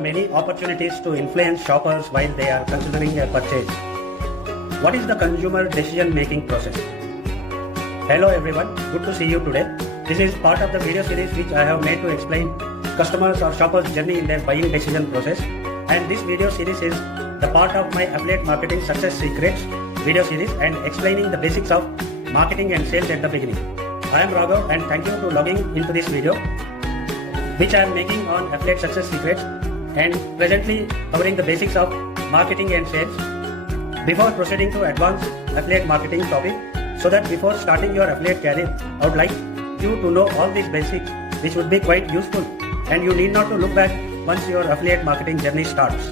are many opportunities to influence shoppers while they are considering a purchase. What is the consumer decision making process? Hello everyone, good to see you today. This is part of the video series which I have made to explain customers or shoppers' journey in their buying decision process. And this video series is the part of my affiliate marketing success secrets video series and explaining the basics of marketing and sales at the beginning. I am Raghav and thank you to logging into this video which I am making on affiliate success secrets and presently covering the basics of marketing and sales. Before proceeding to advanced affiliate marketing topic, so that before starting your affiliate career, I would like you to know all these basics which would be quite useful and you need not to look back once your affiliate marketing journey starts.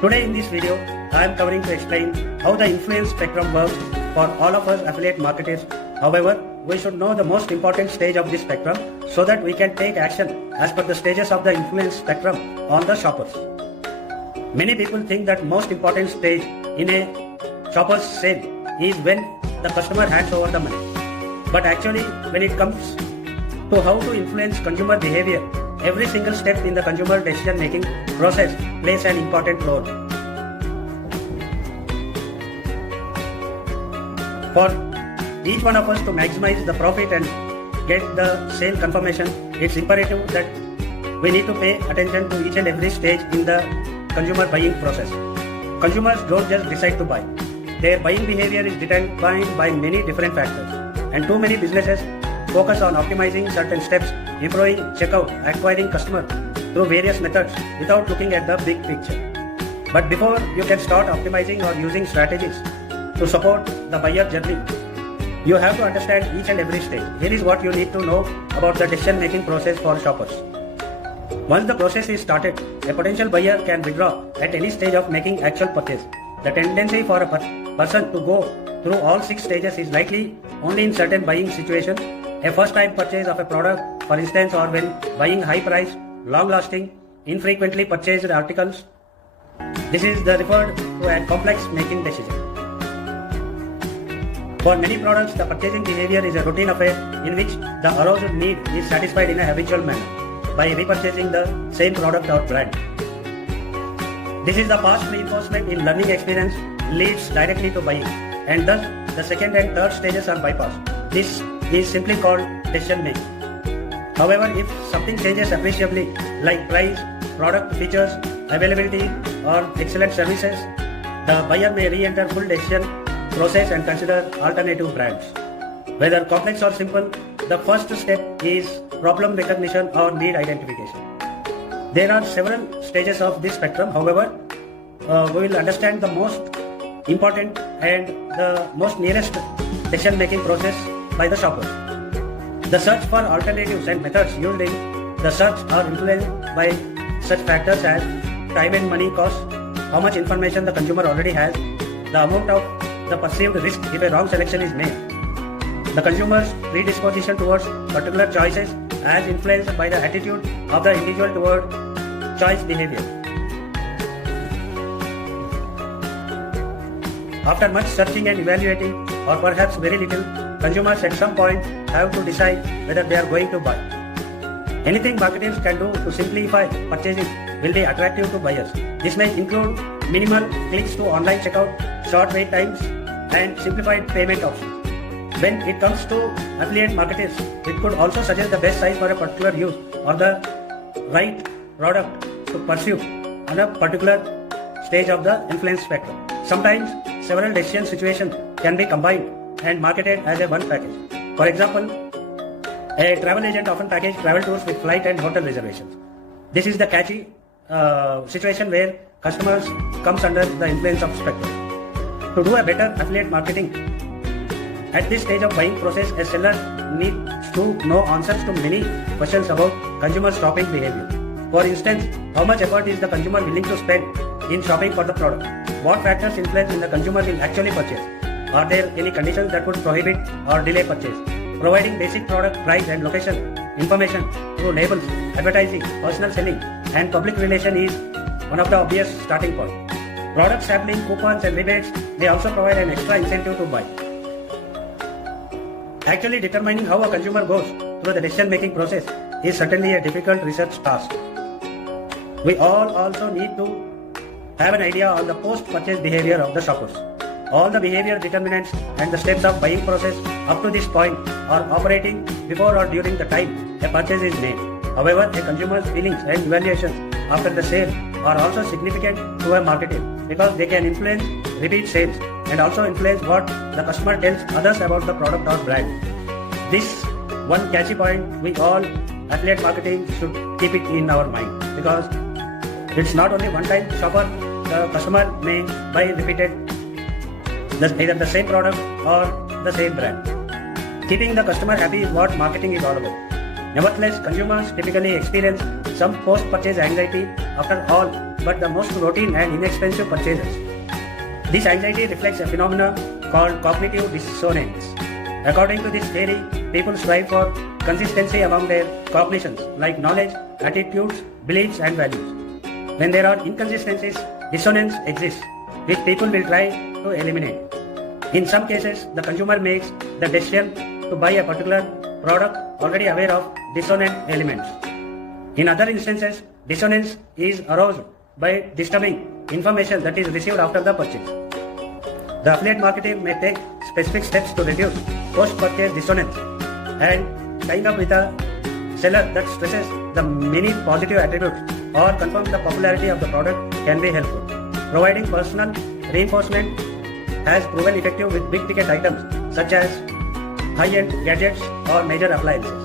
Today in this video, I am covering to explain how the influence spectrum works for all of us affiliate marketers. However, we should know the most important stage of this spectrum so that we can take action as per the stages of the influence spectrum on the shoppers. Many people think that most important stage in a shopper's sale is when the customer hands over the money. But actually, when it comes to how to influence consumer behavior, every single step in the consumer decision making process plays an important role. For each one of us to maximize the profit and get the sale confirmation, it's imperative that we need to pay attention to each and every stage in the consumer buying process. Consumers don't just decide to buy. Their buying behavior is determined by many different factors, and too many businesses focus on optimizing certain steps, improving checkout, acquiring customers through various methods without looking at the big picture. But before you can start optimizing or using strategies to support the buyer journey, you have to understand each and every stage. Here is what you need to know about the decision making process for shoppers. Once the process is started, a potential buyer can withdraw at any stage of making actual purchase. The tendency for a person to go through all 6 stages is likely only in certain buying situations. A first time purchase of a product, for instance, or when buying high price, long lasting, infrequently purchased articles. This is referred to a complex making decision. For many products, the purchasing behavior is a routine affair in which the aroused need is satisfied in a habitual manner by repurchasing the same product or brand. This is the past reinforcement in learning experience leads directly to buying, and thus the second and third stages are bypassed. This is simply called decision making. However, if something changes appreciably like price, product features, availability or excellent services, the buyer may re-enter full decision process and consider alternative brands. Whether complex or simple, the first step is problem recognition or need identification. There are several stages of this spectrum. However, we will understand the most important and the most nearest decision making process by the shopper. The search for alternatives and methods used in the search are influenced by such factors as time and money cost, how much information the consumer already has, the amount of the perceived risk if a wrong selection is made, the consumer's predisposition towards particular choices as influenced by the attitude of the individual toward choice behavior. After much searching and evaluating, or perhaps very little, consumers at some point have to decide whether they are going to buy. Anything marketers can do to simplify purchasing will be attractive to buyers. This may include minimal clicks to online checkout, short wait times, and simplified payment options. When it comes to affiliate marketers, it could also suggest the best size for a particular use or the right product to pursue on a particular stage of the influence spectrum. Sometimes several decision situations can be combined and marketed as a one package. For example, a travel agent often packages travel tours with flight and hotel reservations. This is the catchy situation where customers comes under the influence of spectrum. To do a better affiliate marketing, at this stage of buying process, a seller needs to know answers to many questions about consumer shopping behavior. For instance, how much effort is the consumer willing to spend in shopping for the product? What factors influence in the consumer will actually purchase? Are there any conditions that would prohibit or delay purchase? Providing basic product price and location information through labels, advertising, personal selling, and public relation is one of the obvious starting points. Product sampling, coupons and rebates may also provide an extra incentive to buy. Actually determining how a consumer goes through the decision-making process is certainly a difficult research task. We all also need to have an idea on the post-purchase behavior of the shoppers. All the behavior determinants and the steps of buying process up to this point are operating before or during the time a purchase is made. However, a consumer's feelings and evaluations after the sale are also significant to a marketer because they can influence repeat sales and also influence what the customer tells others about the product or brand. This one catchy point we all affiliate marketing should keep it in our mind because it's not only one time shopper, the customer may buy repeated either the same product or the same brand. Keeping the customer happy is what marketing is all about. Nevertheless, consumers typically experience some post-purchase anxiety after all but the most routine and inexpensive purchases. This anxiety reflects a phenomenon called cognitive dissonance. According to this theory, people strive for consistency among their cognitions like knowledge, attitudes, beliefs and values. When there are inconsistencies, dissonance exists, which people will try to eliminate. In some cases, the consumer makes the decision to buy a particular product already aware of dissonant elements. In other instances, dissonance is aroused by disturbing information that is received after the purchase. The affiliate marketing may take specific steps to reduce post-purchase dissonance and tying up with a seller that stresses the many positive attributes or confirms the popularity of the product can be helpful. Providing personal reinforcement has proven effective with big ticket items such as high-end gadgets or major appliances.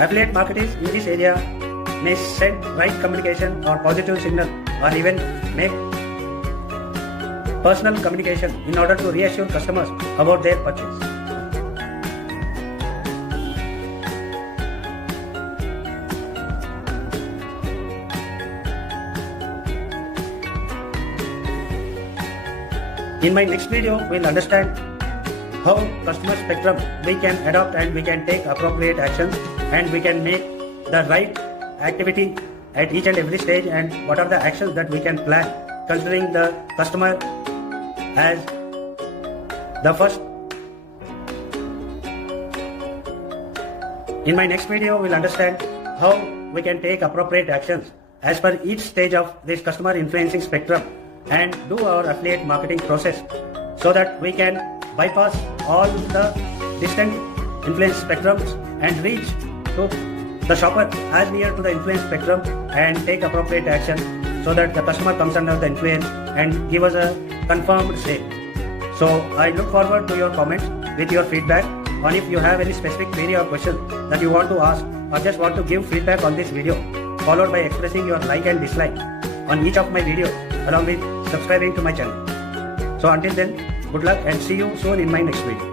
Affiliate marketers in this area may send right communication or positive signal or even make personal communication in order to reassure customers about their purchase. In my next video, we'll understand how customer spectrum we can adopt and we can take appropriate actions and we can make the right activity at each and every stage and what are the actions that we can plan considering the customer as the first. In my next video, we'll understand how we can take appropriate actions as per each stage of this customer influencing spectrum and do our affiliate marketing process so that we can bypass all the distant influence spectrums and reach to the shopper as near to the influence spectrum and take appropriate action so that the customer comes under the influence and give us a confirmed sale. So I look forward to your comments with your feedback on if you have any specific query or question that you want to ask or just want to give feedback on this video, followed by expressing your like and dislike on each of my videos along with subscribing to my channel. So until then, good luck and see you soon in my next video.